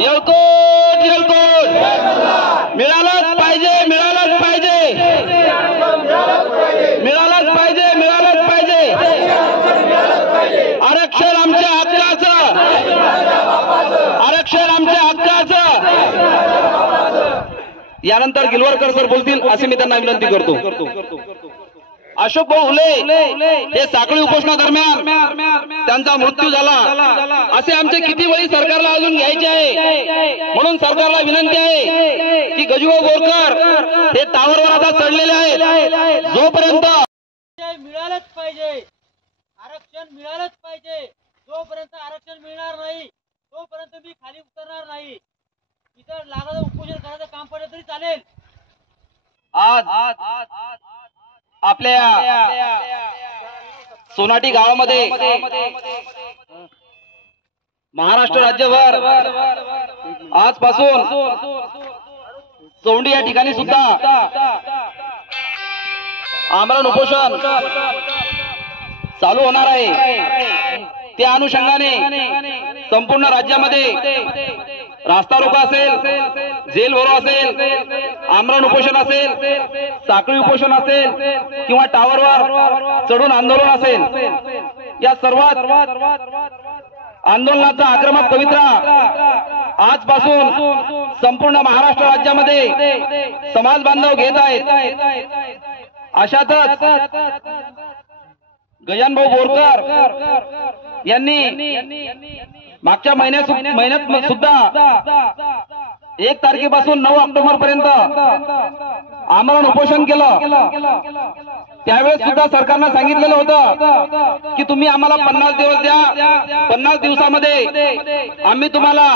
येळकोट येळकोट मिळालंच पाहिजे मिळालंच पाहिजे मिळालंच पाहिजे मिळालंच पाहिजे आरक्षण आमच्या हक्काचं आरक्षण आमच्या हक्काचं। यानंतर गिलवरकर सर बोलतील असे मी त्यांना विनंती करतो। अशोक भाऊ हुले हे साखळी उपोषणादरम्यान त्यांचा मृत्यू झाला असे आमचे किती वळी सरकारला अजून घ्यायचे आहे। म्हणून सरकारला विनंती आहे की गजूभाऊ बोरकर हे टावरवर आता चढलेले आहेत, जोपर्यंत मिळालंच पाहिजे आरक्षण मिळालंच पाहिजे, जोपर्यंत आरक्षण मिळणार नाही तोपर्यंत मी खाली उतरणार नाही। इतर लागलं उपोषण करायचं काम पडलं तरी चालेल। आज आपल्या सोनाटी गावामध्ये महाराष्ट्र राज्यभर आजपासून चौंडी या ठिकाणी सुद्धा आमरण उपोषण चालू होणार आहे। त्या अनुषंगाने संपूर्ण राज्यामध्ये रास्ता रोको असेल, जेल भरो असेल, आमरण उपोषण असेल, साखळी उपोषण असेल किंवा टावरवर चढून आंदोलन असेल, या सर्व आंदोलनाचा आक्रमक पवित्रा आजपासून संपूर्ण महाराष्ट्र राज्यामध्ये समाज बांधव घेत आहेत। अशातच गजानभाऊ बोरकर यांनी मागच्या महिन्यात सुद्धा 1 तारखेपासून 9 ऑक्टोबर पर्यंत आमरण उपोषण केलं। त्यावेळेस सुद्धा सरकारने सांगितलेलं होतं की तुम्ही आम्हाला 50 दिवस द्या, 50 दिवसामध्ये आम्ही तुम्हाला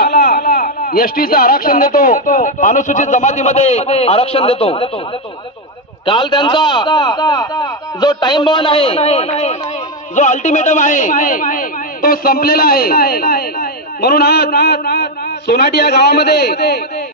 एसटीचं आरक्षण देतो, अनुसूचित जमातीमध्ये आरक्षण देतो। काल त्यांचा जो टाइम बॉन्ड आहे, जो अल्टिमेटम आहे तो संपलेला आहे। म्हणून आज सोनाटी या गावामध्ये